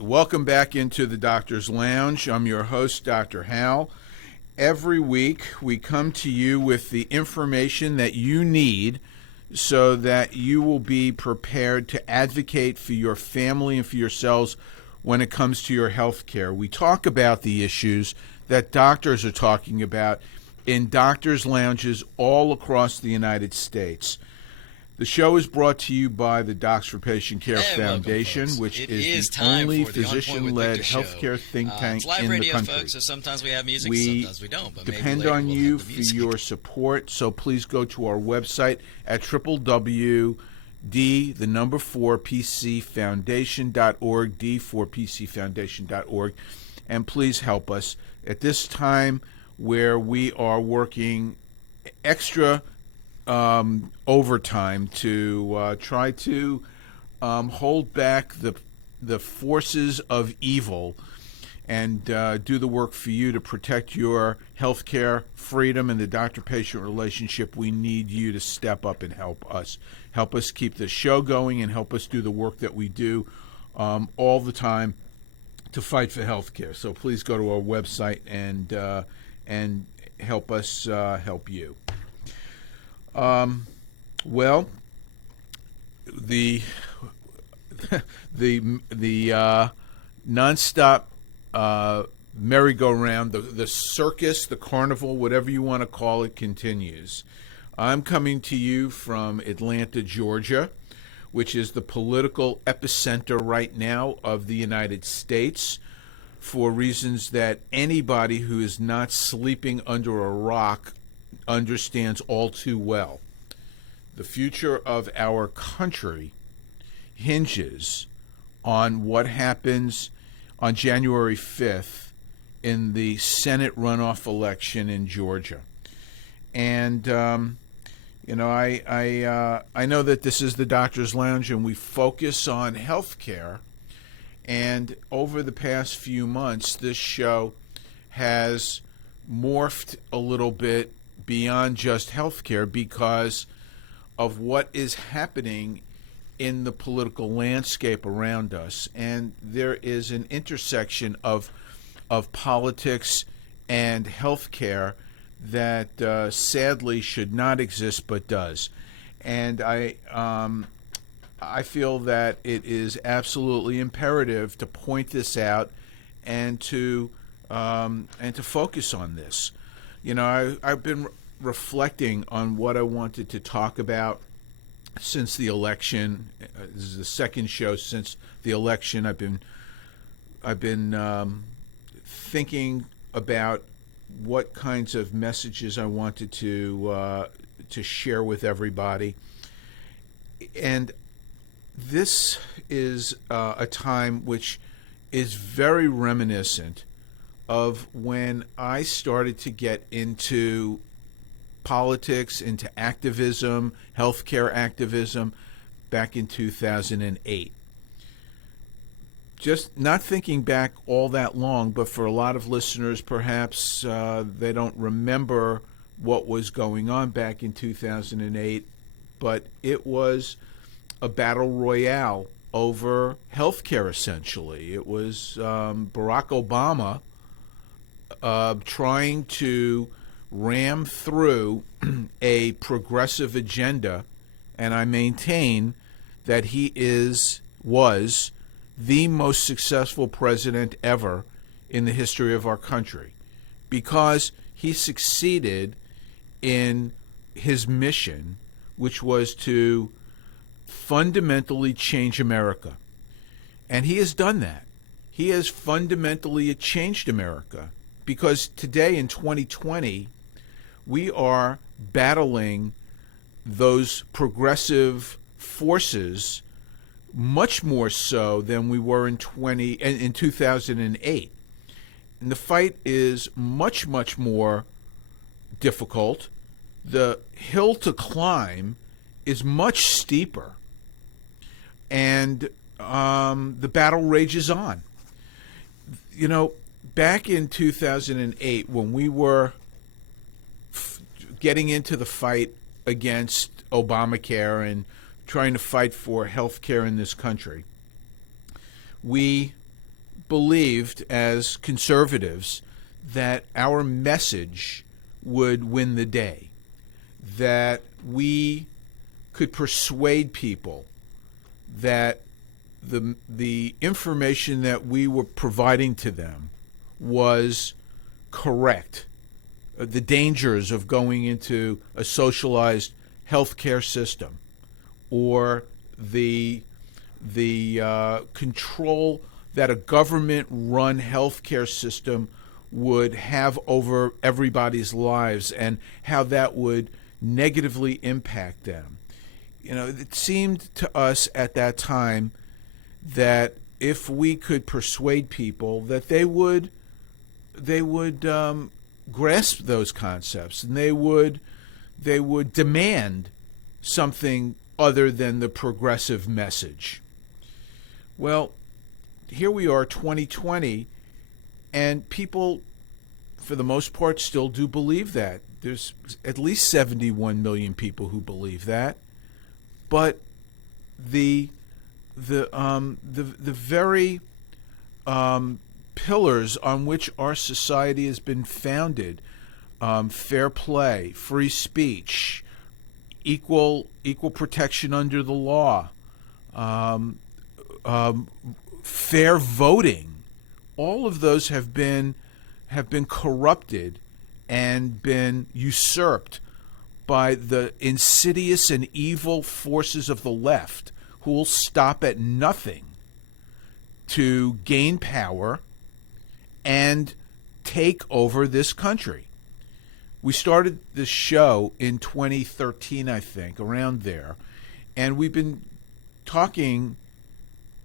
Welcome back into the Drs Lounge. I'm your host, Dr. Hal. Every week we come to you with the information that you need so that you will be prepared to advocate for your family and for yourselves when it comes to your health care. We talk about the issues that doctors are talking about in doctors' lounges all across the United States. The show is brought to you by the Docs for Patient Care Foundation, which is the only physician-led healthcare think tank in the country. Folks, so sometimes we have music, We sometimes we don't. But depend maybe on we'll you have the for music. your support, so please go to our website at www.d4pcfoundation.org, d4pcfoundation.org, and please help us at this time where we are working extra overtime to try to hold back the forces of evil and do the work for you to protect your health care freedom and the doctor-patient relationship. We need you to step up and help us. Help us keep the show going and help us do the work that we do all the time to fight for health care. So please go to our website and help us help you. Well, the nonstop merry-go-round, the circus, the carnival, whatever you want to call it, continues. I'm coming to you from Atlanta, Georgia, which is the political epicenter right now of the United States, for reasons that anybody who is not sleeping under a rock understands all too well. The future of our country hinges on what happens on January 5th in the Senate runoff election in Georgia. And I know that this is the Doctor's Lounge and we focus on health care. And over the past few months, this show has morphed a little bit beyond just healthcare because of what is happening in the political landscape around us. And there is an intersection of politics and healthcare that sadly should not exist but does. And I feel that it is absolutely imperative to point this out and to focus on this. You know, I've been reflecting on what I wanted to talk about since the election. This is the second show since the election. I've been thinking about what kinds of messages I wanted to share with everybody, and this is a time which is very reminiscent of when I started to get into politics, into activism, healthcare activism, back in 2008. Just not thinking back all that long, but for a lot of listeners, perhaps they don't remember what was going on back in 2008, but it was a battle royale over healthcare, essentially. It was Barack Obama trying to ram through a progressive agenda, and I maintain that he was the most successful president ever in the history of our country, because he succeeded in his mission, which was to fundamentally change America. And he has done that. He has fundamentally changed America, because today in 2020, we are battling those progressive forces much more so than we were in 2008. And the fight is much, much more difficult. The hill to climb is much steeper. And the battle rages on. You know, back in 2008, when we were getting into the fight against Obamacare and trying to fight for health care in this country, we believed as conservatives that our message would win the day, that we could persuade people that the information that we were providing to them was correct. The dangers of going into a socialized healthcare system, or the control that a government-run healthcare system would have over everybody's lives, and how that would negatively impact them. It seemed to us at that time that if we could persuade people, that they would grasp those concepts, and they would demand something other than the progressive message. Well, here we are, 2020, and people, for the most part, still do believe that. There's at least 71 million people who believe that, but the very pillars on which our society has been founded, fair play, free speech, equal protection under the law, fair voting, all of those have been corrupted and been usurped by the insidious and evil forces of the left, who will stop at nothing to gain power and take over this country. We started this show in 2013, I think, around there, and we've been talking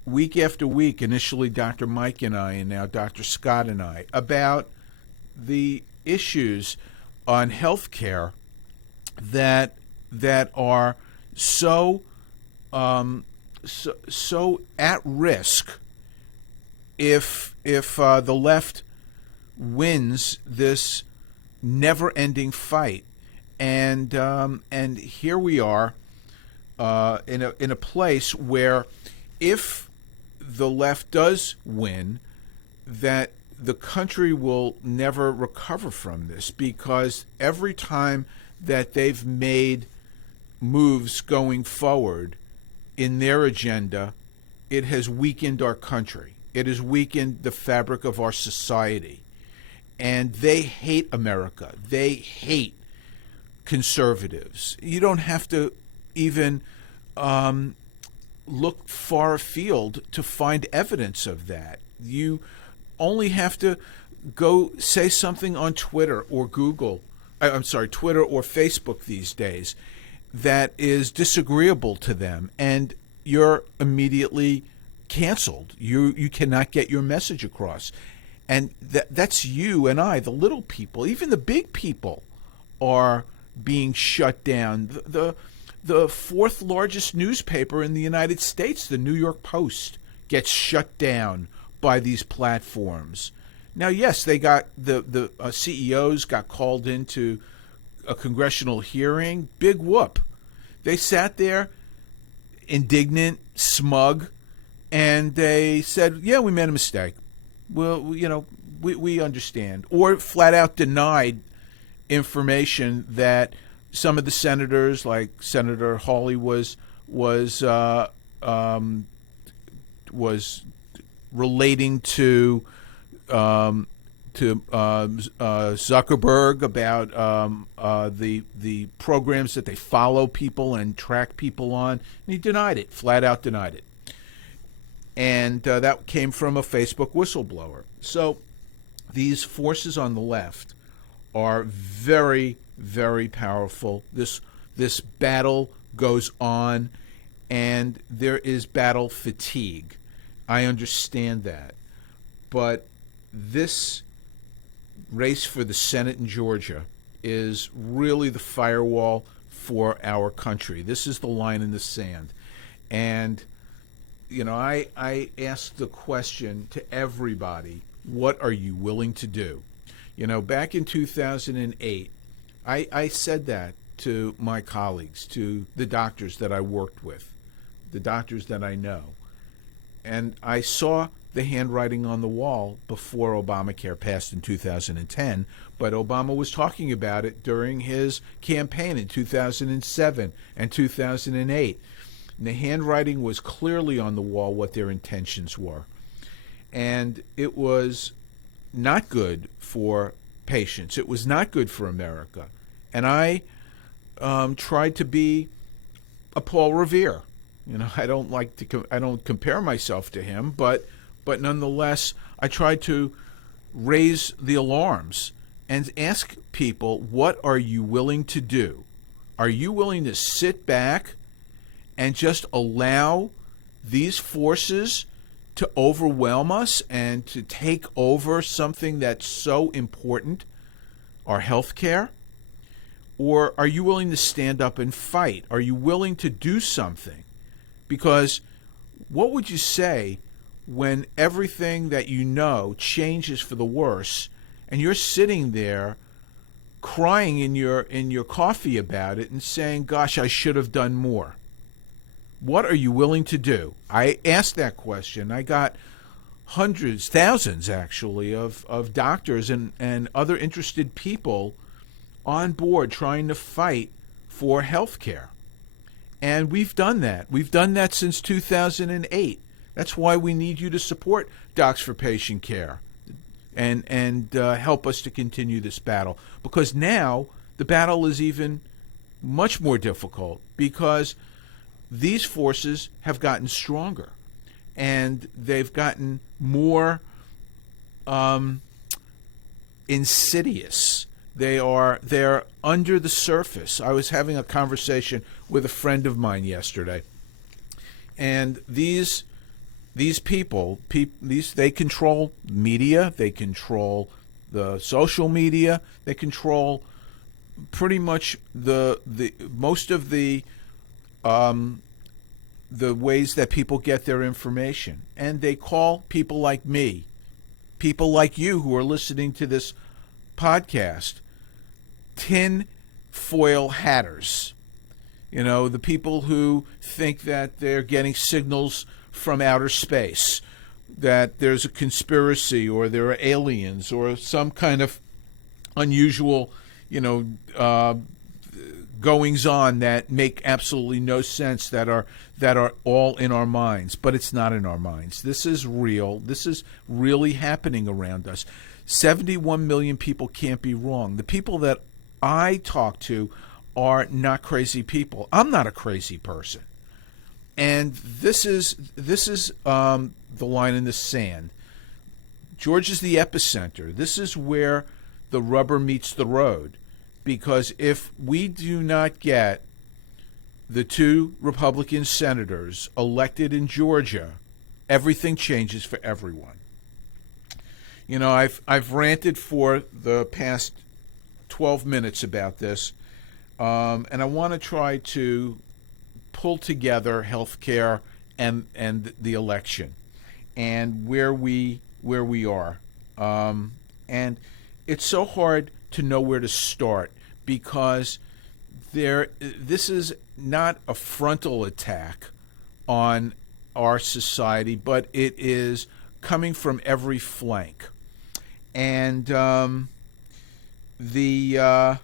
week after week, initially Dr. Mike and I, and now Dr. Scott and I, about the issues on health care that are so at risk if the left wins this never-ending fight. And here we are in a place where, if the left does win, that the country will never recover from this, because every time that they've made moves going forward in their agenda, it has weakened our country. It has weakened the fabric of our society. And they hate America. They hate conservatives. You don't have to even look far afield to find evidence of that. You only have to go say something on Twitter or Twitter or Facebook these days that is disagreeable to them, and you're immediately canceled. You cannot get your message across. And that's you and I, the little people. Even the big people are being shut down. The fourth largest newspaper in the United States, the New York Post, gets shut down by these platforms. Now, yes, they got the CEOs got called into a congressional hearing. Big whoop. They sat there indignant, smug, and they said, yeah, we made a mistake. Well, we understand. Or flat out denied information that some of the senators, like Senator Hawley, was relating to Zuckerberg about the programs that they follow people and track people on. And he denied it, flat out denied it. And that came from a Facebook whistleblower. So these forces on the left are very, very powerful. This battle goes on, and there is battle fatigue. I understand that. But this race for the Senate in Georgia is really the firewall for our country. This is the line in the sand. And, I asked the question to everybody, what are you willing to do? Back in 2008, I said that to my colleagues, to the doctors that I worked with, the doctors that I know. And I saw the handwriting on the wall before Obamacare passed in 2010, but Obama was talking about it during his campaign in 2007 and 2008. And the handwriting was clearly on the wall what their intentions were. And it was not good for patients. It was not good for America. And I tried to be a Paul Revere. I don't compare myself to him, but nonetheless, I tried to raise the alarms and ask people, what are you willing to do? Are you willing to sit back and just allow these forces to overwhelm us and to take over something that's so important, our health care? Or are you willing to stand up and fight? Are you willing to do something? Because what would you say when everything that you know changes for the worse and you're sitting there crying in your coffee about it and saying, gosh, I should have done more? What are you willing to do? I asked that question. I got hundreds, thousands actually, of doctors and other interested people on board trying to fight for health care. And we've done that. We've done that since 2008. That's why we need you to support Docs for Patient Care and help us to continue this battle. Because now the battle is even much more difficult because these forces have gotten stronger and they've gotten more insidious. They're under the surface. I was having a conversation with a friend of mine yesterday, and these people, they control media, they control the social media, they control pretty much the most of the ways that people get their information, and they call people like me, people like you who are listening to this podcast, tin foil hatters. The people who think that they're getting signals from outer space, that there's a conspiracy or there are aliens or some kind of unusual, goings on that make absolutely no sense, that are all in our minds. But it's not in our minds. This is real. This is really happening around us. 71 million people can't be wrong. The people that I talk to are not crazy people. I'm not a crazy person. And this is the line in the sand. Georgia's the epicenter. This is where the rubber meets the road. Because if we do not get the 2 Republican senators elected in Georgia, everything changes for everyone. I've ranted for the past 12 minutes about this, and I want to try to pull together healthcare and the election and where we are. And it's so hard to know where to start because this is not a frontal attack on our society, but it is coming from every flank. And the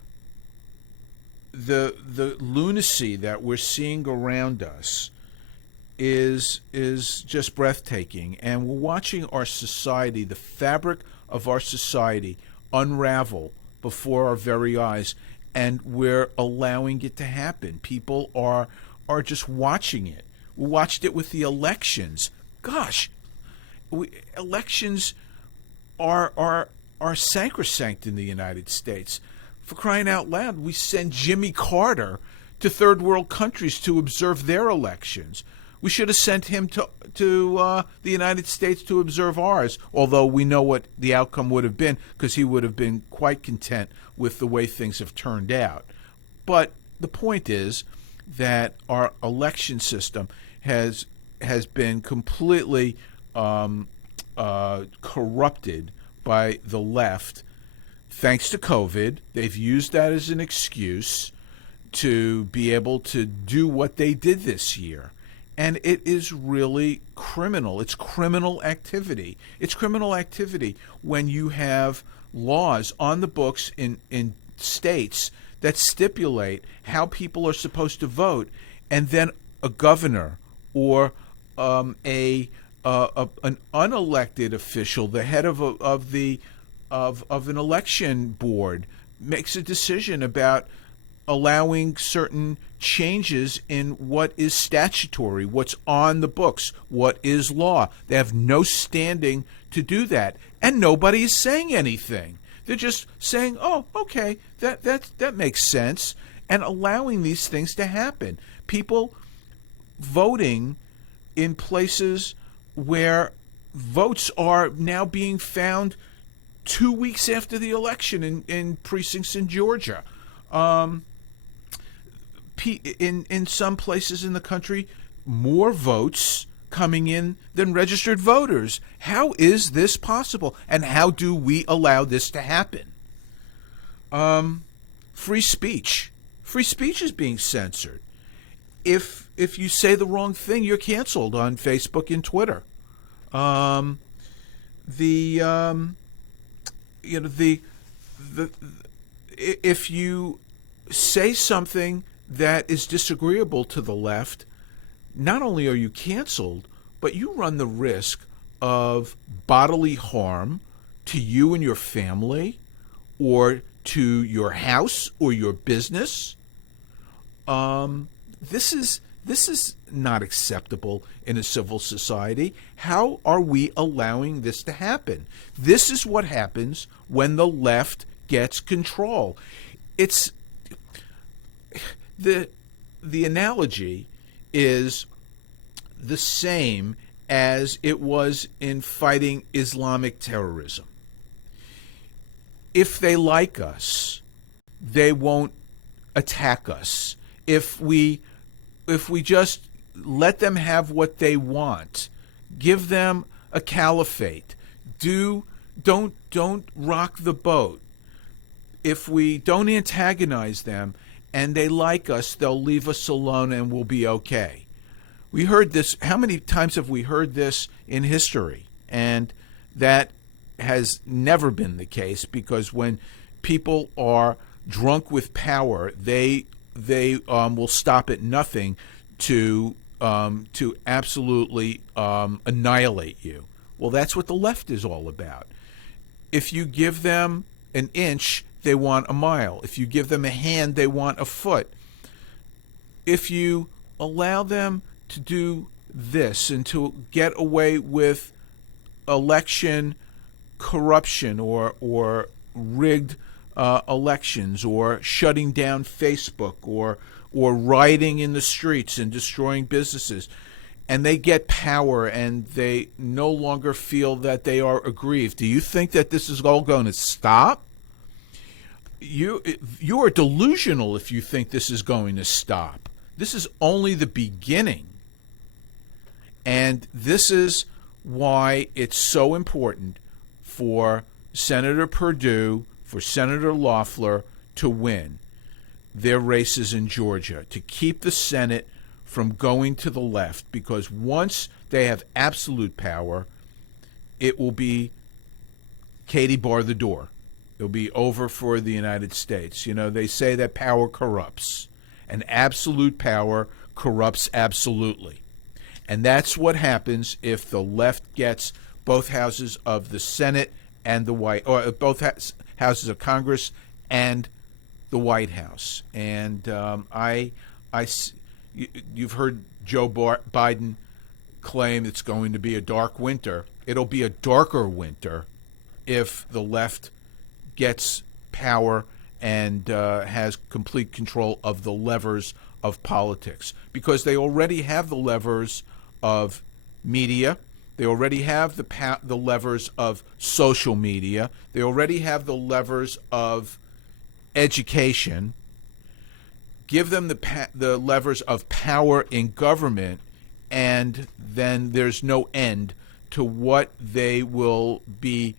lunacy that we're seeing around us is just breathtaking. And we're watching our society, the fabric of our society, unravel before our very eyes, and we're allowing it to happen. People are just watching it. We watched it with the elections. Gosh, elections are sacrosanct in the United States. For crying out loud, we send Jimmy Carter to third world countries to observe their elections. We should have sent him to the United States to observe ours, although we know what the outcome would have been because he would have been quite content with the way things have turned out. But the point is that our election system has been completely corrupted by the left. Thanks to COVID, they've used that as an excuse to be able to do what they did this year. And it is really criminal. It's criminal activity. It's criminal activity when you have laws on the books in states that stipulate how people are supposed to vote, and then a governor or an unelected official, the head of an election board, makes a decision about allowing certain changes in what is statutory, what's on the books, what is law. They have no standing to do that, and nobody is saying anything. They're just saying, "Oh, okay, that makes sense," and allowing these things to happen. People voting in places where votes are now being found 2 weeks after the election in precincts in Georgia. In some places in the country, more votes coming in than registered voters. How is this possible? And how do we allow this to happen? Free speech. Free speech is being censored. If you say the wrong thing, you're canceled on Facebook and Twitter. If you say something that is disagreeable to the left, not only are you canceled, but you run the risk of bodily harm to you and your family, or to your house or your business. This is not acceptable in a civil society. How are we allowing this to happen? This is what happens when the left gets control. It's the analogy is the same as it was in fighting Islamic terrorism. If they like us, they won't attack us. If we just let them have what they want, give them a caliphate, don't rock the boat. If we don't antagonize them and they like us, they'll leave us alone and we'll be okay. We heard this. How many times have we heard this in history? And that has never been the case, because when people are drunk with power, they will stop at nothing to absolutely annihilate you. Well, that's what the left is all about. If you give them an inch, they want a mile. If you give them a hand, they want a foot. If you allow them to do this and to get away with election corruption or rigged elections, or shutting down Facebook, or rioting in the streets and destroying businesses, and they get power and they no longer feel that they are aggrieved, do you think that this is all going to stop? You are delusional if you think this is going to stop. This is only the beginning. And this is why it's so important for Senator Perdue, for Senator Loeffler to win their races in Georgia, to keep the Senate from going to the left, because once they have absolute power, it will be Katie bar the door. It'll be over for the United States. You know, they say that power corrupts, and absolute power corrupts absolutely. And that's what happens if the left gets both houses of the Senate and the both houses of Congress and the White House. And you've heard Joe Biden claim it's going to be a dark winter. It'll be a darker winter if the left gets power and has complete control of the levers of politics, because they already have the levers of media. They already have the levers of social media. They already have the levers of education. Give them the levers of power in government, and then there's no end to what they will be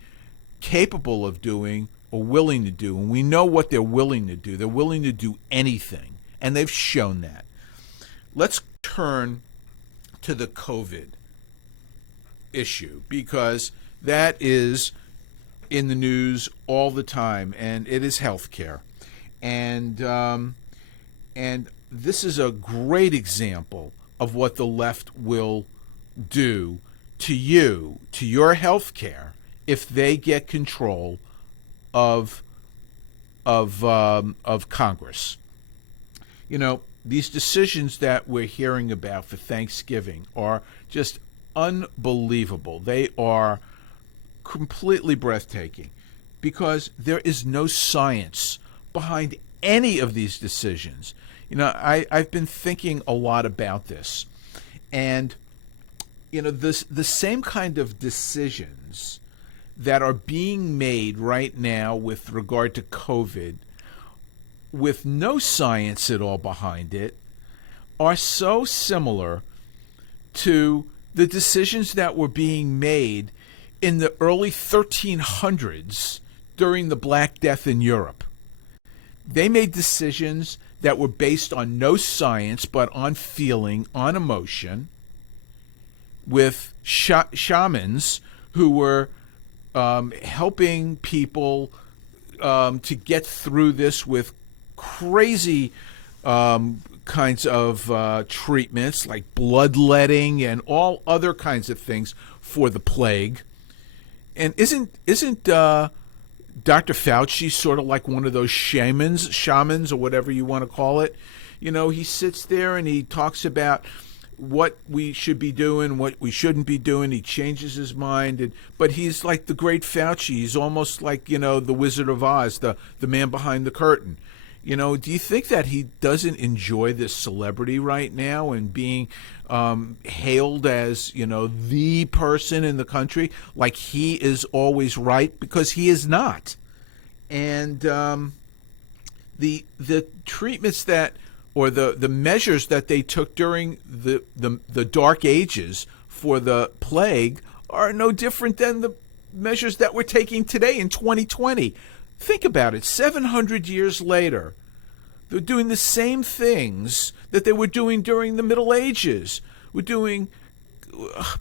capable of doing or willing to do. And we know what they're willing to do. They're willing to do anything, and they've shown that. Let's turn to the COVID issue, because that is in the news all the time, and it is healthcare. And this is a great example of what the left will do to you, to your health care, if they get control of Congress. You know, these decisions that we're hearing about for Thanksgiving are just unbelievable. They are completely breathtaking, because there is no science behind any of these decisions. You know, I've been thinking a lot about this, and you know, the same kind of decisions that are being made right now with regard to COVID, with no science at all behind it, are so similar to the decisions that were being made in the early 1300s during the Black Death in Europe. They made decisions that were based on no science but on feeling, on emotion, with shamans who were helping people to get through this with crazy kinds of treatments like bloodletting and all other kinds of things for the plague. And isn't Dr. Fauci sort of like one of those shamans or whatever you want to call it? You know, he sits there and he talks about what we should be doing, what we shouldn't be doing. He changes his mind, but he's like the great Fauci. He's almost like, you know, the Wizard of Oz, the man behind the curtain. You know, do you think that he doesn't enjoy this celebrity right now and being hailed as, you know, the person in the country, like he is always right, because he is not? And the treatments that, or the measures that they took during the Dark Ages for the plague are no different than the measures that we're taking today in 2020. Think about it. 700 years later, they're doing the same things that they were doing during the Middle Ages. We're doing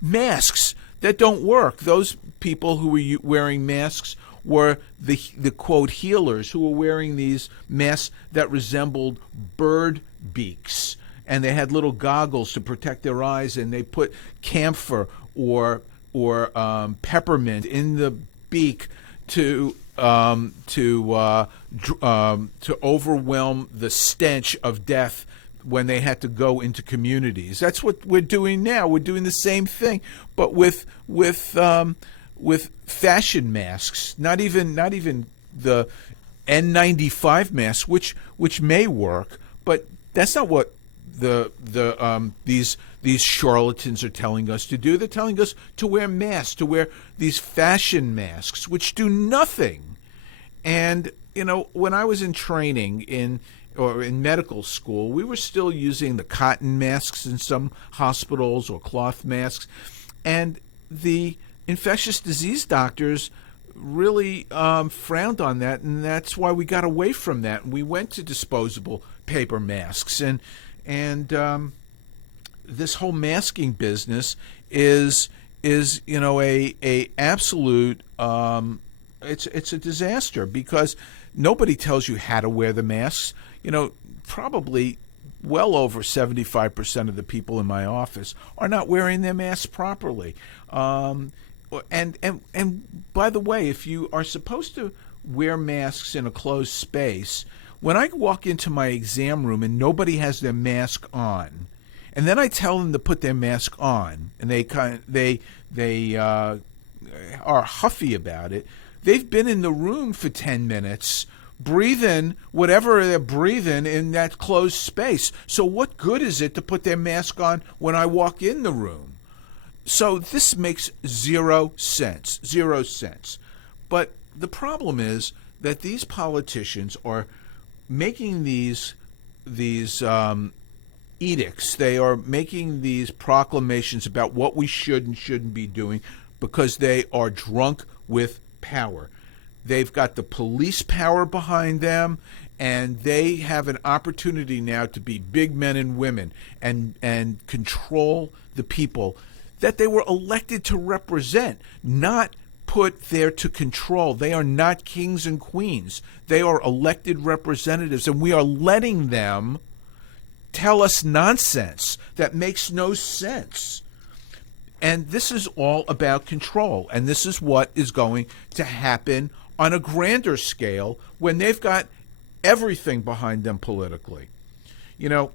masks that don't work. Those people who were wearing masks were the quote healers, who were wearing these masks that resembled bird beaks, and they had little goggles to protect their eyes, and they put camphor or peppermint in the beak to overwhelm the stench of death when they had to go into communities. That's what we're doing now. We're doing the same thing, but with fashion masks. Not even the N95 mask, which may work, but that's not what these charlatans are telling us to do. They're telling us to wear masks, to wear these fashion masks, which do nothing. And you know, when I was in training in medical school, we were still using the cotton masks in some hospitals, or cloth masks, and the infectious disease doctors really frowned on that, and that's why we got away from that. And we went to disposable paper masks, and this whole masking business is you know a absolute it's a disaster, because nobody tells you how to wear the masks. You know, probably well over 75% of the people in my office are not wearing their masks properly. And by the way, if you are supposed to wear masks in a closed space, when I walk into my exam room and nobody has their mask on, and then I tell them to put their mask on, and they are huffy about it. They've been in the room for 10 minutes, breathing whatever they're breathing in that closed space. So what good is it to put their mask on when I walk in the room? So this makes zero sense. But the problem is that these politicians are making these edicts. They are making these proclamations about what we should and shouldn't be doing, because they are drunk with power. They've got the police power behind them, and they have an opportunity now to be big men and women and control the people that they were elected to represent, not put there to control. They are not kings and queens. They are elected representatives, and we are letting them tell us nonsense that makes no sense. And this is all about control, and this is what is going to happen on a grander scale when they've got everything behind them politically. You know,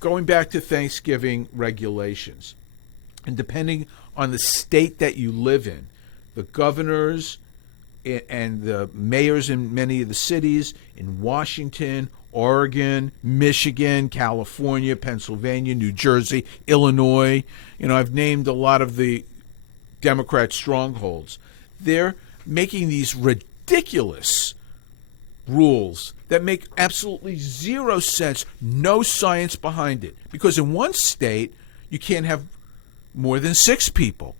going back to Thanksgiving regulations, and depending on the state that you live in, the governors and the mayors in many of the cities in Washington, Oregon, Michigan, California, Pennsylvania, New Jersey, Illinois. You know, I've named a lot of the Democrat strongholds. They're making these ridiculous rules that make absolutely zero sense, no science behind it. Because in one state, you can't have more than 6 people.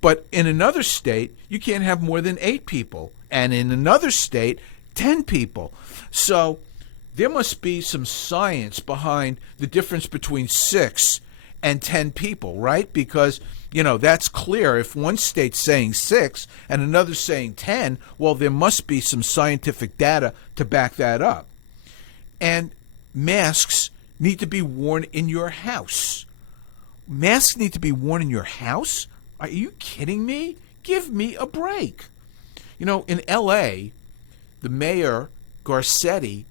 But in another state, you can't have more than 8 people. And in another state, 10 people. So there must be some science behind the difference between 6 and 10 people, right? Because, you know, that's clear. If one state's saying 6 and another saying 10, well, there must be some scientific data to back that up. And masks need to be worn in your house. Masks need to be worn in your house? Are you kidding me? Give me a break. You know, in L.A., the mayor, Garcetti,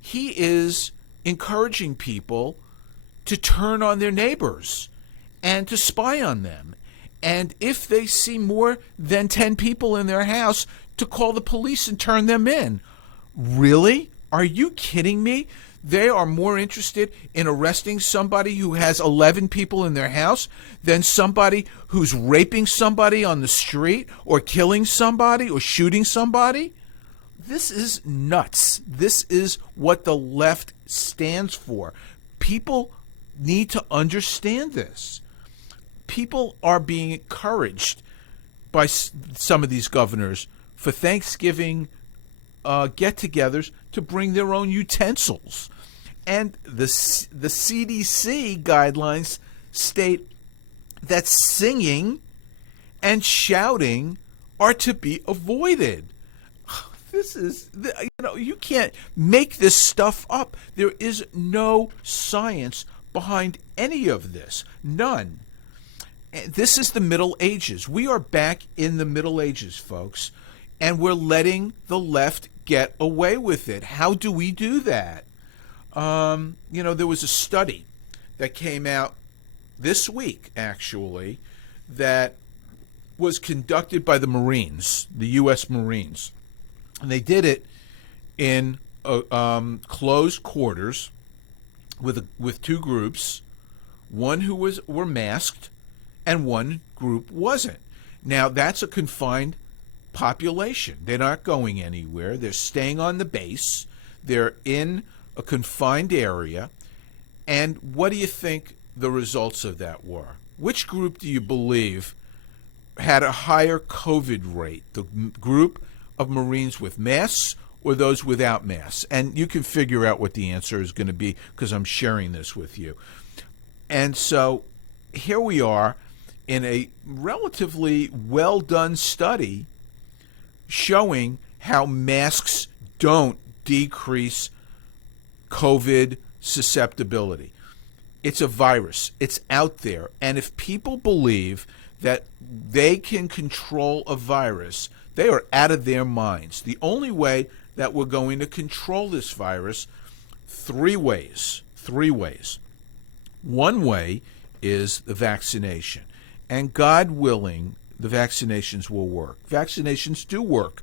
he is encouraging people to turn on their neighbors and to spy on them. And if they see more than 10 people in their house, to call the police and turn them in. Really? Are you kidding me? They are more interested in arresting somebody who has 11 people in their house than somebody who's raping somebody on the street or killing somebody or shooting somebody. This is nuts. This is what the left stands for. People need to understand this. People are being encouraged by some of these governors for Thanksgiving get-togethers to bring their own utensils. And the CDC guidelines state that singing and shouting are to be avoided. This is, you know, you can't make this stuff up. There is no science behind any of this. None. This is the Middle Ages. We are back in the Middle Ages, folks, and we're letting the left get away with it. How do we do that? You know, there was a study that came out this week, actually, that was conducted by the Marines, the U.S. Marines. And they did it in closed quarters with 2 groups, one who were masked and one group wasn't. Now, that's a confined population. They're not going anywhere. They're staying on the base. They're in a confined area. And what do you think the results of that were? Which group do you believe had a higher COVID rate? The group of Marines with masks or those without masks? And you can figure out what the answer is going to be because I'm sharing this with you. And so here we are in a relatively well-done study showing how masks don't decrease COVID susceptibility. It's a virus. It's out there. And if people believe that they can control a virus, they are out of their minds. The only way that we're going to control this virus, 3 ways. 3 ways. One way is the vaccination. And God willing, the vaccinations will work. Vaccinations do work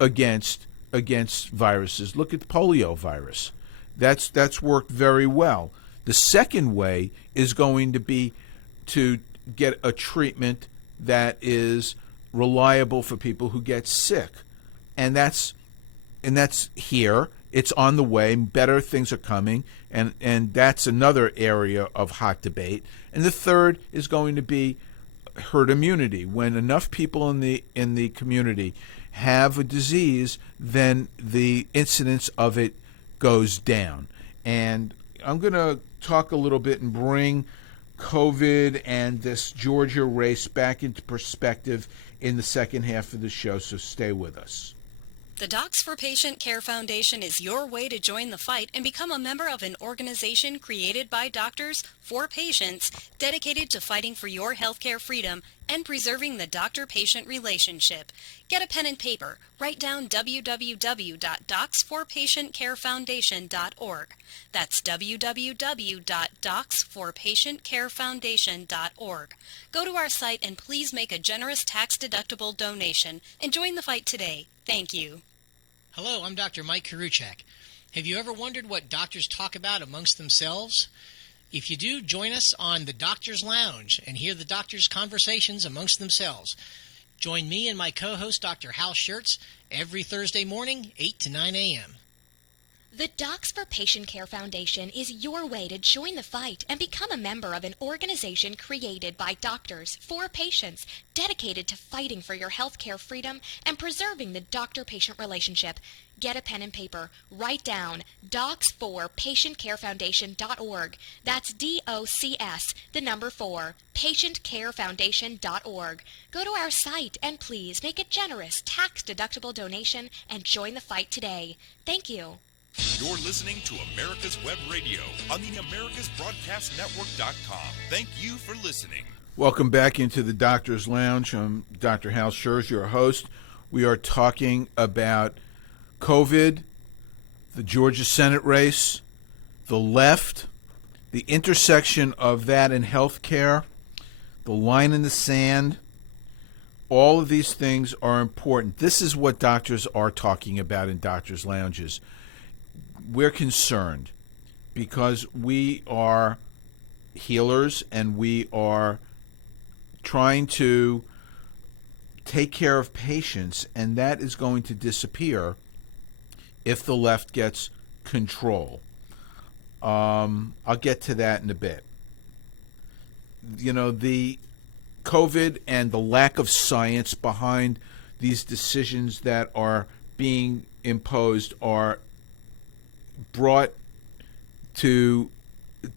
against viruses. Look at the polio virus. That's worked very well. The second way is going to be to get a treatment that is reliable for people who get sick. And that's here. It's on the way. Better things are coming. And that's another area of hot debate. And the third is going to be herd immunity. When enough people in the community have a disease, then the incidence of it goes down. And I'm going to talk a little bit and bring COVID and this Georgia race back into perspective in the second half of the show, so stay with us. The Docs for Patient Care Foundation is your way to join the fight and become a member of an organization created by doctors for patients dedicated to fighting for your healthcare freedom and preserving the doctor-patient relationship. Get a pen and paper. Write down www.docsforpatientcarefoundation.org. That's www.docsforpatientcarefoundation.org. Go to our site and please make a generous tax-deductible donation and join the fight today. Thank you. Hello, I'm Dr. Mike Karuchak. Have you ever wondered what doctors talk about amongst themselves? If you do, join us on the Drs Lounge and hear the doctors' conversations amongst themselves. Join me and my co-host, Dr. Hal Scherz, every Thursday morning, 8 to 9 a.m. The Docs for Patient Care Foundation is your way to join the fight and become a member of an organization created by doctors for patients dedicated to fighting for your healthcare freedom and preserving the doctor-patient relationship. Get a pen and paper. Write down docs4patientcarefoundation.org. That's DOCS, the number 4, patientcarefoundation.org. Go to our site and please make a generous tax-deductible donation and join the fight today. Thank you. You're listening to America's Web Radio on the AmericasBroadcastNetwork.com. Thank you for listening. Welcome back into the Doctor's Lounge. I'm Dr. Hal Scherz, your host. We are talking about COVID, the Georgia Senate race, the left, the intersection of that and healthcare, the line in the sand. All of these things are important. This is what doctors are talking about in doctors' lounges. We're concerned because we are healers and we are trying to take care of patients, and that is going to disappear if the left gets control. I'll get to that in a bit. You know, the COVID and the lack of science behind these decisions that are being imposed are brought to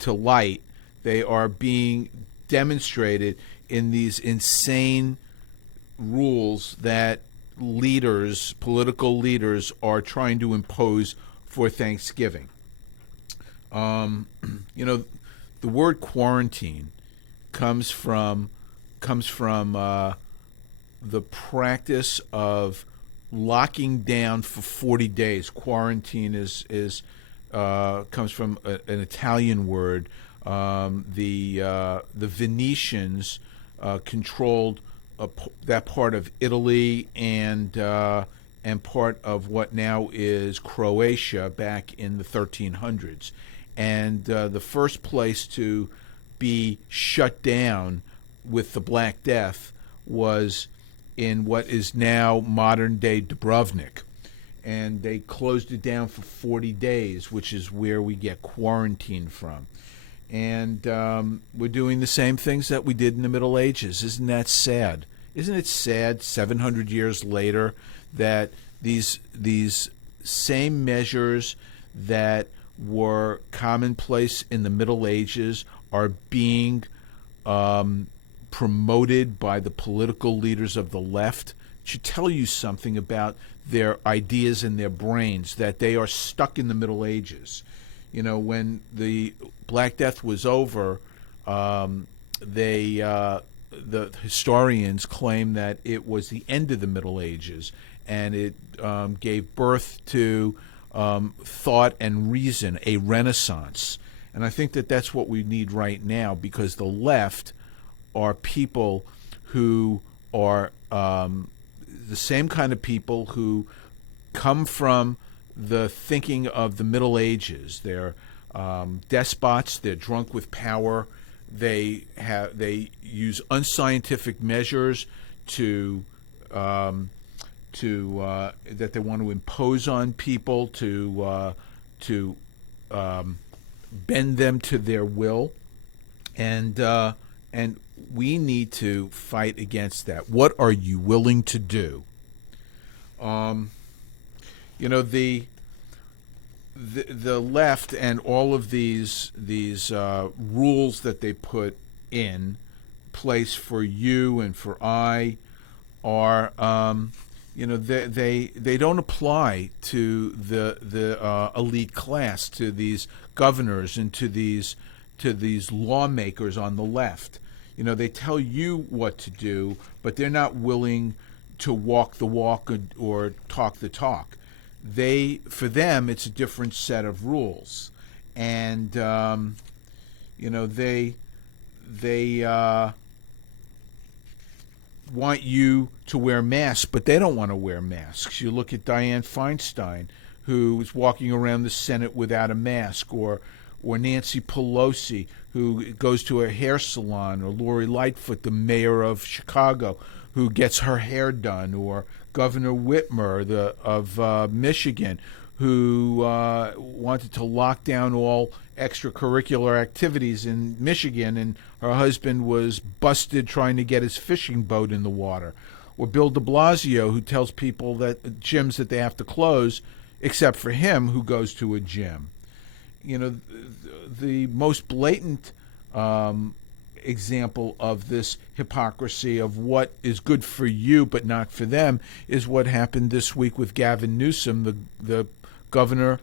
light. They are being demonstrated in these insane rules that leaders, political leaders, are trying to impose for Thanksgiving. You know, the word quarantine comes from the practice of locking down for 40 days. Quarantine comes from an Italian word. The Venetians controlled that part of Italy and part of what now is Croatia back in the 1300s. And the first place to be shut down with the Black Death was in what is now modern-day Dubrovnik. And they closed it down for 40 days, which is where we get quarantine from. And we're doing the same things that we did in the Middle Ages. Isn't that sad? Isn't it sad 700 years later that these same measures that were commonplace in the Middle Ages are being promoted by the political leaders of the left? It should tell you something about their ideas in their brains, that they are stuck in the Middle Ages. You know, when the Black Death was over, the historians claim that it was the end of the Middle Ages, and it gave birth to thought and reason, a renaissance. And I think that that's what we need right now, because the left are people who are the same kind of people who come from the thinking of the Middle Ages. They're despots. They're drunk with power. They use unscientific measures that they want to impose on people to bend them to their will, and we need to fight against that. What are you willing to do? You know, the the left and all of these rules that they put in place for you and for I are they don't apply to the elite class, to these governors and to these lawmakers on the left. They tell you what to do, but they're not willing to walk the walk or talk the talk. For them, it's a different set of rules, and they want you to wear masks, but they don't want to wear masks. You look at Dianne Feinstein, who's walking around the Senate without a mask, or Nancy Pelosi, who goes to a hair salon, or Lori Lightfoot, the mayor of Chicago, who gets her hair done, or Governor Whitmer of Michigan, who wanted to lock down all extracurricular activities in Michigan, and her husband was busted trying to get his fishing boat in the water. Or Bill de Blasio, who tells people that gyms that they have to close, except for him, who goes to a gym. The most blatant example of this hypocrisy of what is good for you but not for them is what happened this week with Gavin Newsom, the governor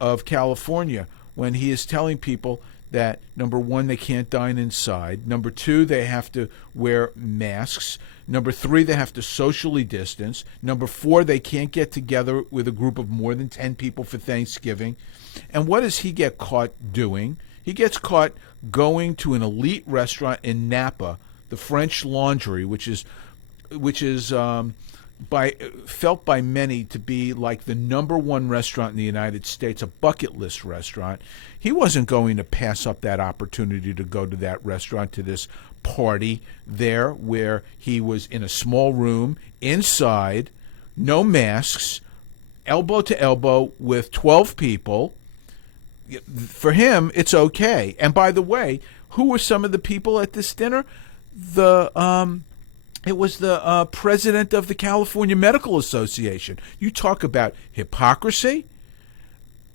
of California, when he is telling people that, number one, they can't dine inside. Number two, they have to wear masks. Number three, they have to socially distance. Number four, they can't get together with a group of more than 10 people for Thanksgiving. And what does he get caught doing? He gets caught going to an elite restaurant in Napa, the French Laundry, which is felt by many to be like the number one restaurant in the United States, a bucket list restaurant. He wasn't going to pass up that opportunity to go to that restaurant, to this party there, where he was in a small room, inside, no masks, elbow to elbow with 12 people. For him, it's okay. And by the way, who were some of the people at this dinner? It was the president of the California Medical Association. You talk about hypocrisy,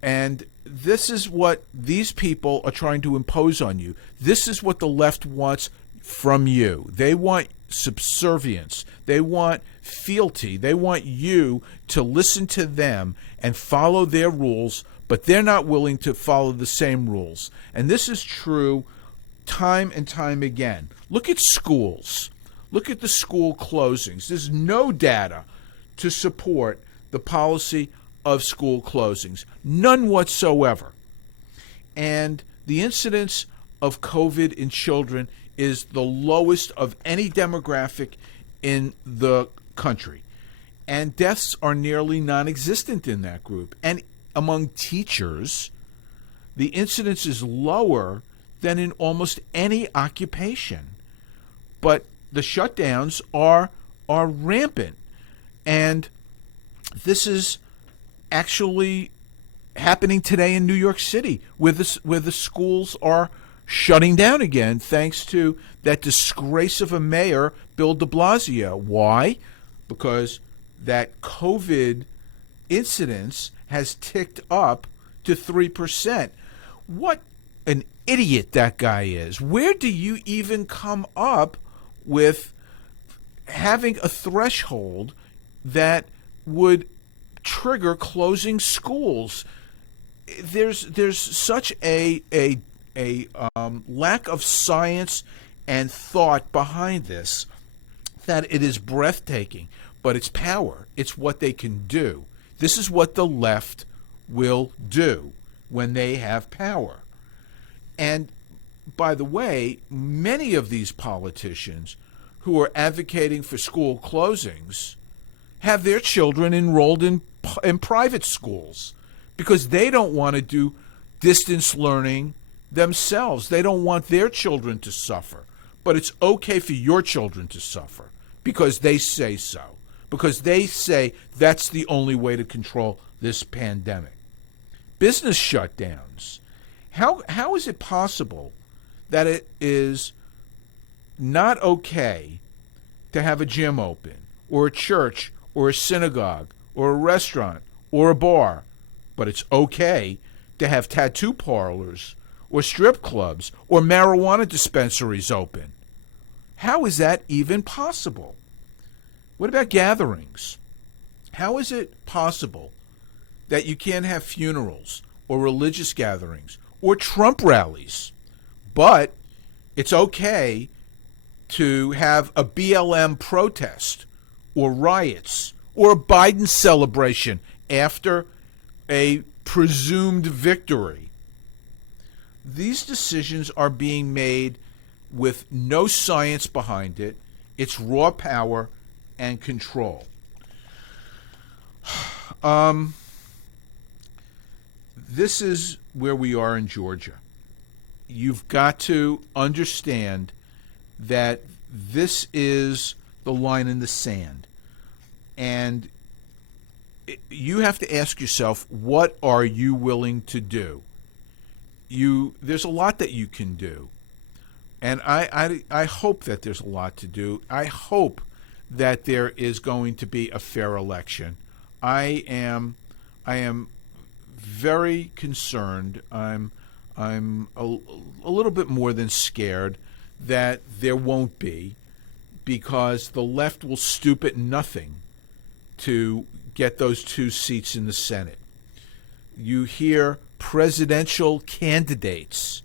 and this is what these people are trying to impose on you. This is what the left wants from you. They want subservience. They want fealty. They want you to listen to them and follow their rules, but they're not willing to follow the same rules. And this is true time and time again. Look at schools. Look at the school closings. There's no data to support the policy of school closings. None whatsoever. And the incidence of COVID in children is the lowest of any demographic in the country. And deaths are nearly non-existent in that group. And among teachers, the incidence is lower than in almost any occupation. But the shutdowns are rampant. And this is actually happening today in New York City, where the schools are shutting down again, thanks to that disgrace of a mayor, Bill de Blasio. Why? Because that COVID incidence has ticked up to 3%. What an idiot that guy is. Where do you even come up with having a threshold that would trigger closing schools? There's such a lack of science and thought behind this that it is breathtaking. But it's power. It's what they can do. This is what the left will do when they have power. And by the way, many of these politicians who are advocating for school closings have their children enrolled in private schools because they don't want to do distance learning themselves. They don't want their children to suffer. But it's okay for your children to suffer because they say so. Because they say that's the only way to control this pandemic. Business shutdowns. How is it possible that it is not okay to have a gym open, or a church, or a synagogue, or a restaurant, or a bar, but it's okay to have tattoo parlors or strip clubs or marijuana dispensaries open. How is that even possible? What about gatherings? How is it possible that you can't have funerals or religious gatherings or Trump rallies, but it's okay to have a BLM protest or riots or a Biden celebration after a presumed victory? These decisions are being made with no science behind it. It's raw power and control. This is where we are in Georgia. You've got to understand that this is the line in the sand. And you have to ask yourself, what are you willing to do? There's a lot that you can do. And I hope that there's a lot to do. I hope that there is going to be a fair election. I am very concerned. I'm a little bit more than scared that there won't be, because the left will stoop at nothing to get those 2 seats in the Senate. You hear presidential candidates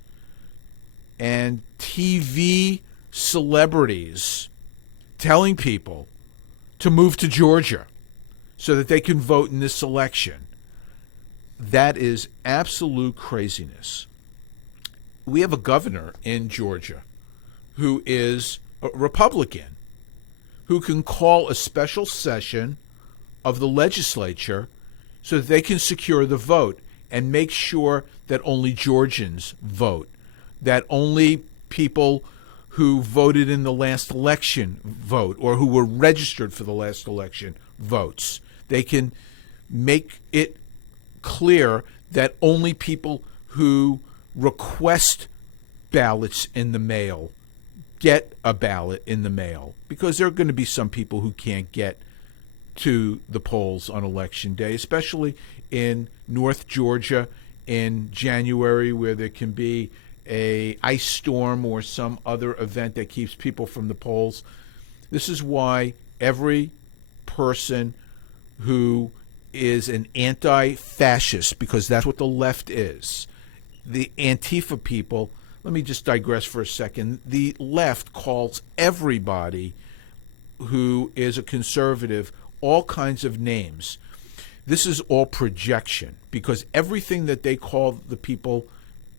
and TV celebrities telling people to move to Georgia so that they can vote in this election. That is absolute craziness. We have a governor in Georgia who is a Republican, who can call a special session of the legislature so that they can secure the vote and make sure that only Georgians vote, that only people who voted in the last election vote, or who were registered for the last election votes. They can make it clear that only people who request ballots in the mail get a ballot in the mail, because there are going to be some people who can't get to the polls on election day, especially in North Georgia in January, where there can be a ice storm or some other event that keeps people from the polls. This is why every person who is an anti-fascist, because that's what the left is, the Antifa people, let me just digress for a second. The left calls everybody who is a conservative all kinds of names. This is all projection, because everything that they call the people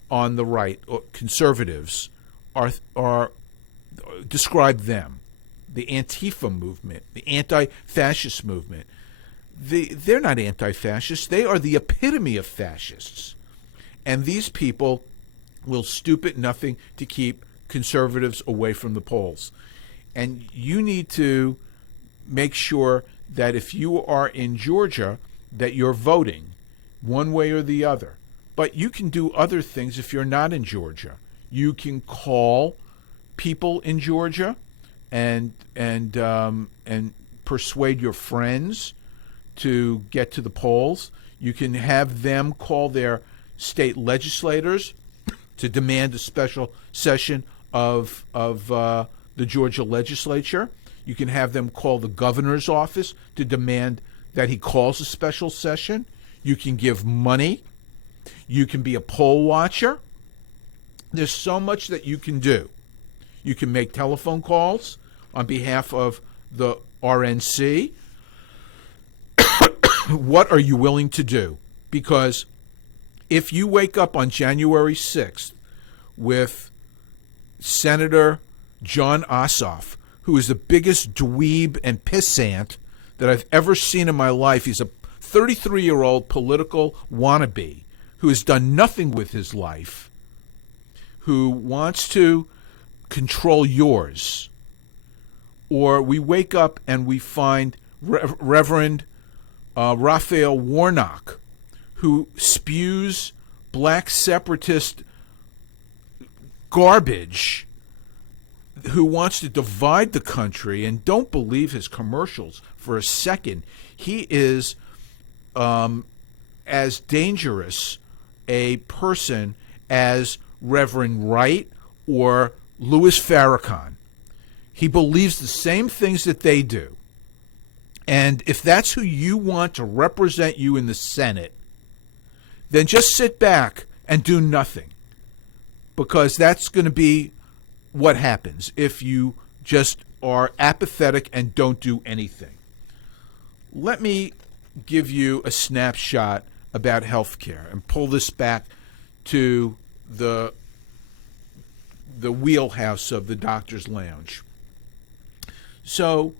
on the right, or conservatives, are describe them. The Antifa movement, the anti-fascist movement. They're not anti-fascists. They are the epitome of fascists. And these people will stoop at nothing to keep conservatives away from the polls. And you need to make sure that if you are in Georgia, that you're voting one way or the other. But you can do other things if you're not in Georgia. You can call people in Georgia and persuade your friends to get to the polls. You can have them call their state legislators to demand a special session of the Georgia legislature. You can have them call the governor's office to demand that he calls a special session. You can give money. You can be a poll watcher. There's so much that you can do. You can make telephone calls on behalf of the RNC. What are you willing to do? Because if you wake up on January 6th with Senator John Ossoff, who is the biggest dweeb and pissant that I've ever seen in my life. He's a 33-year-old political wannabe who has done nothing with his life, who wants to control yours. Or we wake up and we find Reverend Raphael Warnock, who spews black separatist garbage, who wants to divide the country, and don't believe his commercials for a second. He is as dangerous a person as Reverend Wright or Louis Farrakhan. He believes the same things that they do. And if that's who you want to represent you in the Senate, then just sit back and do nothing. Because that's going to be what happens if you just are apathetic and don't do anything. Let me give you a snapshot about healthcare and pull this back to the wheelhouse of the Drs Lounge. So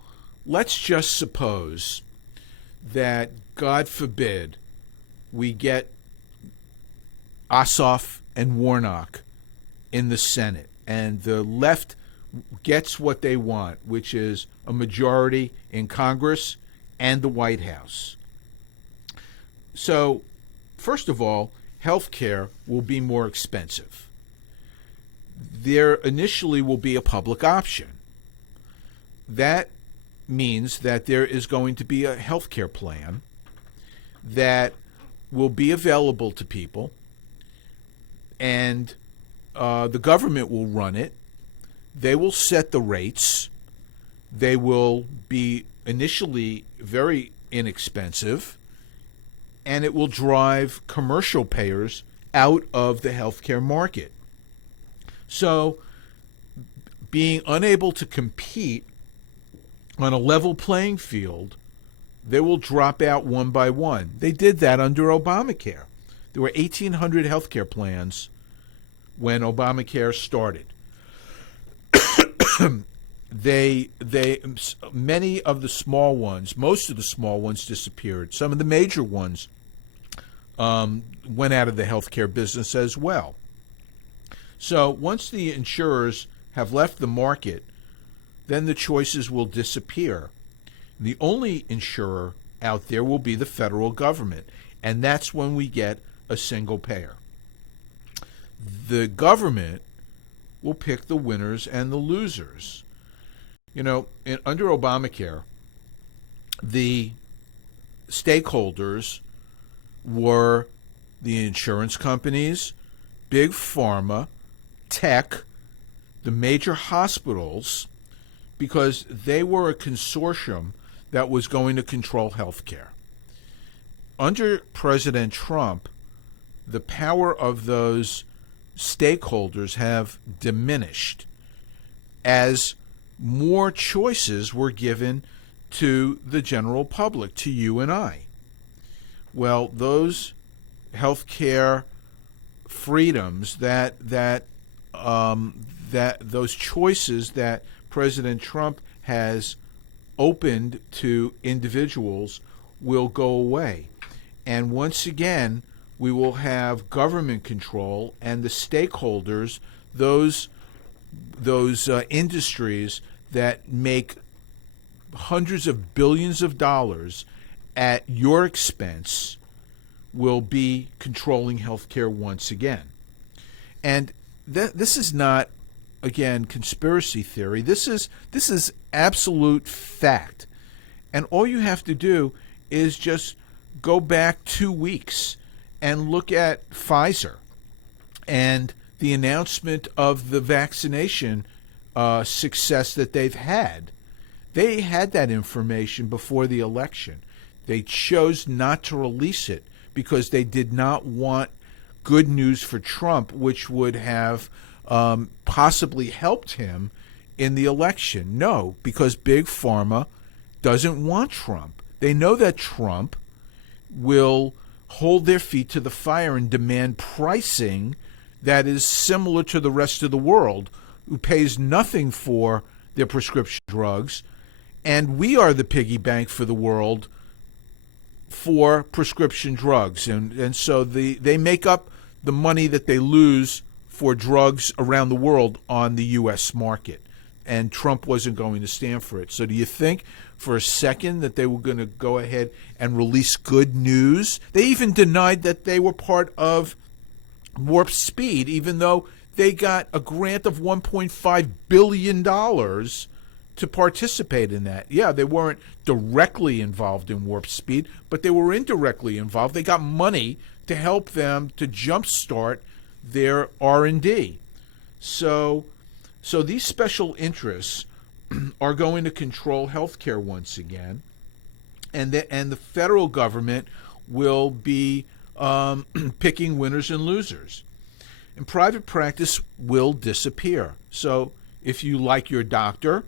let's just suppose that, God forbid, we get Ossoff and Warnock in the Senate, and the left gets what they want, which is a majority in Congress and the White House. So, first of all, health care will be more expensive. There initially will be a public option. That means that there is going to be a health care plan that will be available to people, and the government will run it. They will set the rates. They will be initially very inexpensive, and it will drive commercial payers out of the healthcare market. So, being unable to compete on a level playing field, they will drop out one by one. They did that under Obamacare. There were 1,800 healthcare plans when Obamacare started. Many of the small ones, most of the small ones disappeared. Some of the major ones went out of the healthcare business as well. So once the insurers have left the market, then the choices will disappear. The only insurer out there will be the federal government, and that's when we get a single payer. The government will pick the winners and the losers. You know, under Obamacare, the stakeholders were the insurance companies, big pharma, tech, the major hospitals, because they were a consortium that was going to control healthcare. Under President Trump, the power of those stakeholders have diminished as more choices were given to the general public, to you and I. Well, those healthcare freedoms, that those choices that President Trump has opened to individuals will go away. And once again, we will have government control, and the stakeholders, those industries that make hundreds of billions of dollars at your expense, will be controlling healthcare once again. And this is not, again, conspiracy theory. This is absolute fact. And all you have to do is just go back 2 weeks and look at Pfizer and the announcement of the vaccination success that they've had. They had that information before the election. They chose not to release it because they did not want good news for Trump, which would have possibly helped him in the election. No, because Big Pharma doesn't want Trump. They know that Trump will hold their feet to the fire and demand pricing that is similar to the rest of the world, who pays nothing for their prescription drugs. And we are the piggy bank for the world for prescription drugs. And so they make up the money that they lose for drugs around the world on the U.S. market. And Trump wasn't going to stand for it. So do you think for a second that they were going to go ahead and release good news? They even denied that they were part of Warp Speed, even though they got a grant of $1.5 billion to participate in that. Yeah, they weren't directly involved in Warp Speed, but they were indirectly involved. They got money to help them to jumpstart their R&D. So these special interests are going to control healthcare once again, and the federal government will be picking winners and losers. And private practice will disappear. So if you like your doctor,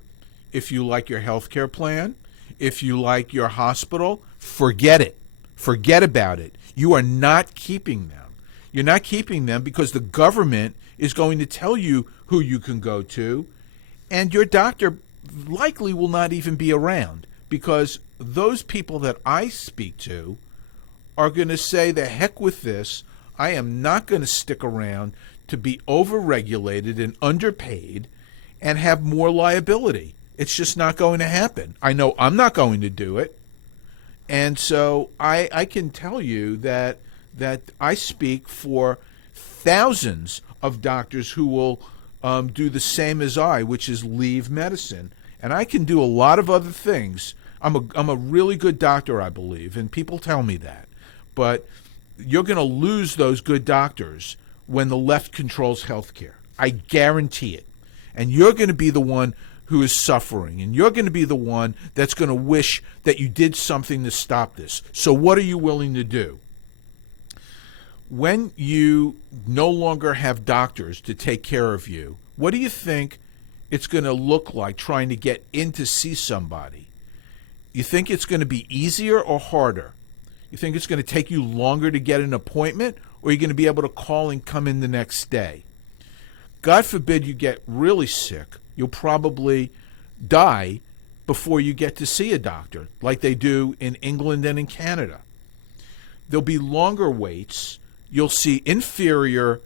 if you like your healthcare plan, if you like your hospital, forget it. Forget about it. You are not keeping them. You're not keeping them because the government is going to tell you who you can go to, and your doctor likely will not even be around, because those people that I speak to are going to say, the heck with this. I am not going to stick around to be overregulated and underpaid and have more liability. It's just not going to happen. I know I'm not going to do it. And so I can tell you that I speak for thousands of doctors who will do the same as I, which is leave medicine. And I can do a lot of other things. I'm a really good doctor, I believe, and people tell me that. But you're going to lose those good doctors when the left controls healthcare. I guarantee it. And you're going to be the one who is suffering, and you're going to be the one that's going to wish that you did something to stop this. So what are you willing to do? When you no longer have doctors to take care of you, what do you think it's going to look like trying to get in to see somebody? You think it's going to be easier or harder? You think it's going to take you longer to get an appointment, or are you going to be able to call and come in the next day? God forbid you get really sick. You'll probably die before you get to see a doctor, like they do in England and in Canada. There'll be longer waits. You'll see inferior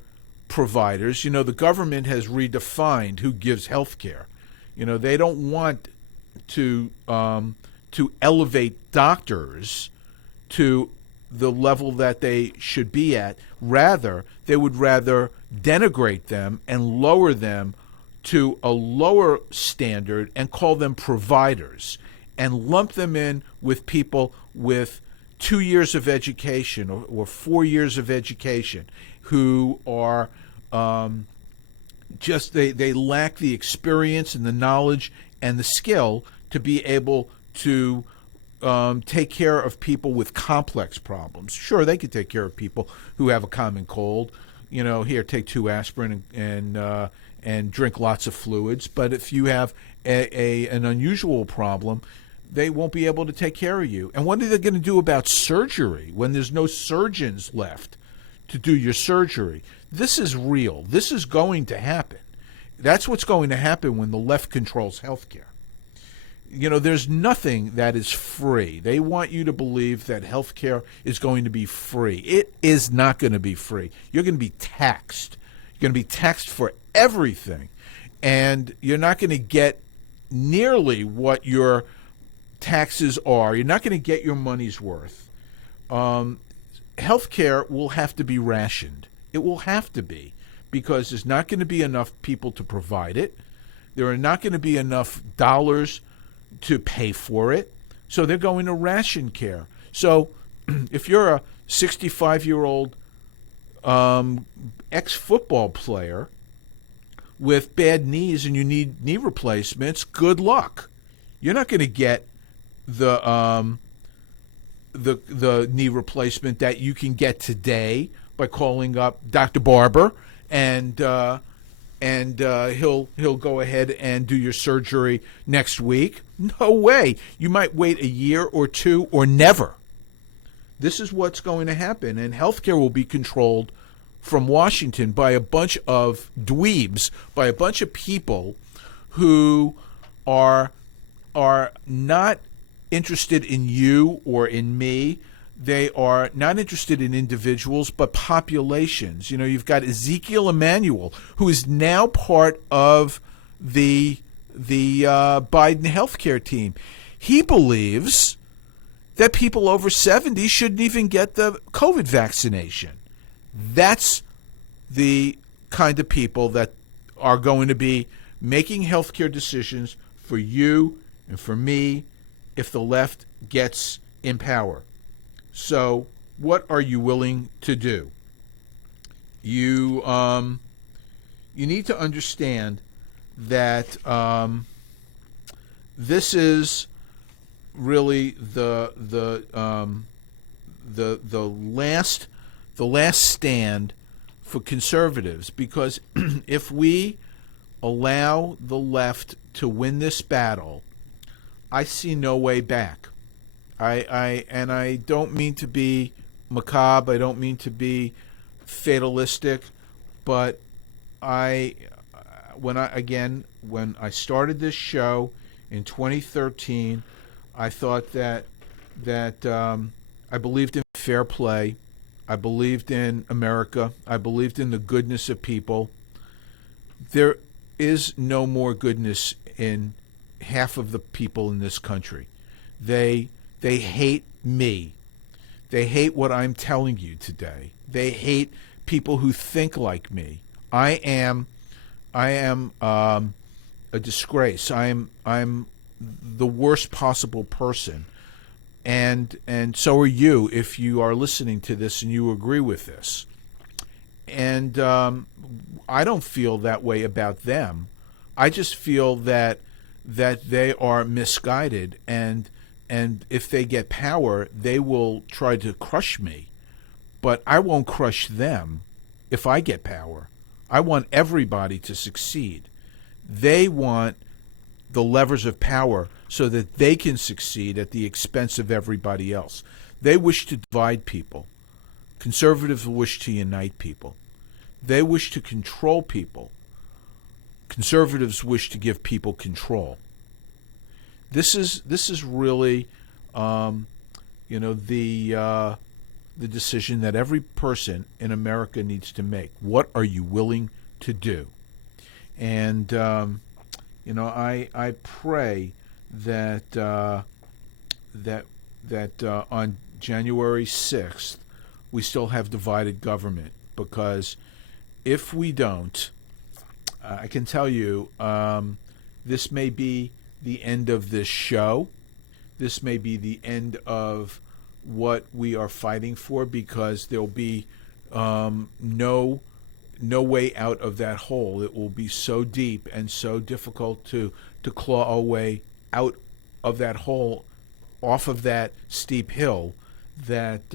providers. You know, the government has redefined who gives health care. You know, they don't want to elevate doctors to the level that they should be at. Rather, they would rather denigrate them and lower them to a lower standard and call them providers and lump them in with people with 2 years of education or 4 years of education who are they lack the experience and the knowledge and the skill to be able to take care of people with complex problems. Sure, they could take care of people who have a common cold. You know, here, take 2 aspirin and drink lots of fluids. But if you have an unusual problem, they won't be able to take care of you. And what are they going to do about surgery when there's no surgeons left to do your surgery? This is real. This is going to happen. That's what's going to happen when the left controls healthcare. You know, there's nothing that is free. They want you to believe that healthcare is going to be free. It is not going to be free. You're going to be taxed. You're going to be taxed for everything. And you're not going to get nearly what your taxes are. You're not going to get your money's worth. Healthcare will have to be rationed. It will have to be, because there's not going to be enough people to provide it. There are not going to be enough dollars to pay for it. So they're going to ration care. So if you're a 65-year-old ex-football player with bad knees and you need knee replacements, good luck. You're not going to get the knee replacement that you can get today by calling up Dr. Barbour, and he'll go ahead and do your surgery next week. No way. You might wait a year or two or never. This is what's going to happen, and healthcare will be controlled from Washington by a bunch of dweebs, by a bunch of people who are not interested in you or in me. They are not interested in individuals, but populations. You know, you've got Ezekiel Emanuel, who is now part of the Biden healthcare team. He believes that people over 70 shouldn't even get the COVID vaccination. That's the kind of people that are going to be making healthcare decisions for you and for me if the left gets in power. So what are you willing to do? You need to understand that this is really the last stand for conservatives, because if we allow the left to win this battle, I see no way back. I don't mean to be macabre. I don't mean to be fatalistic, but when I started this show in 2013, I thought that I believed in fair play. I believed in America. I believed in the goodness of people. There is no more goodness in half of the people in this country. They hate me. They hate what I'm telling you today. They hate people who think like me. I am a disgrace. I'm the worst possible person, and so are you if you are listening to this and you agree with this. And I don't feel that way about them. I just feel that they are misguided, and if they get power, they will try to crush me. But I won't crush them if I get power. I want everybody to succeed. They want the levers of power so that they can succeed at the expense of everybody else. They wish to divide people. Conservatives wish to unite people. They wish to control people. Conservatives wish to give people control. This is really, the decision that every person in America needs to make. What are you willing to do? And I pray that on January 6th we still have divided government, because if we don't, I can tell you, this may be the end of this show. This may be the end of what we are fighting for, because there'll be no way out of that hole. It will be so deep and so difficult to claw our way out of that hole, off of that steep hill, that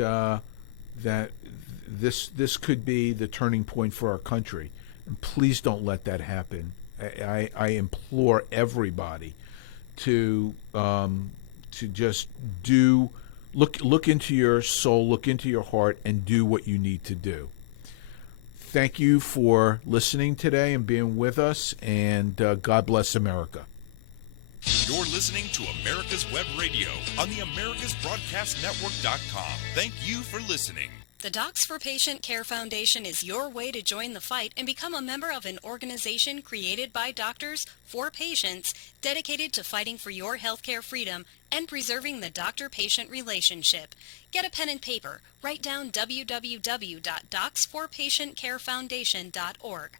this could be the turning point for our country. And please don't let that happen. I implore everybody to just look into your soul, look into your heart, and do what you need to do. Thank you for listening today and being with us, and God bless America. You're listening to America's Web Radio on the AmericasBroadcastNetwork.com. Thank you for listening. The Docs for Patient Care Foundation is your way to join the fight and become a member of an organization created by doctors for patients, dedicated to fighting for your healthcare freedom and preserving the doctor-patient relationship. Get a pen and paper. Write down www.docs4patientcarefoundation.org.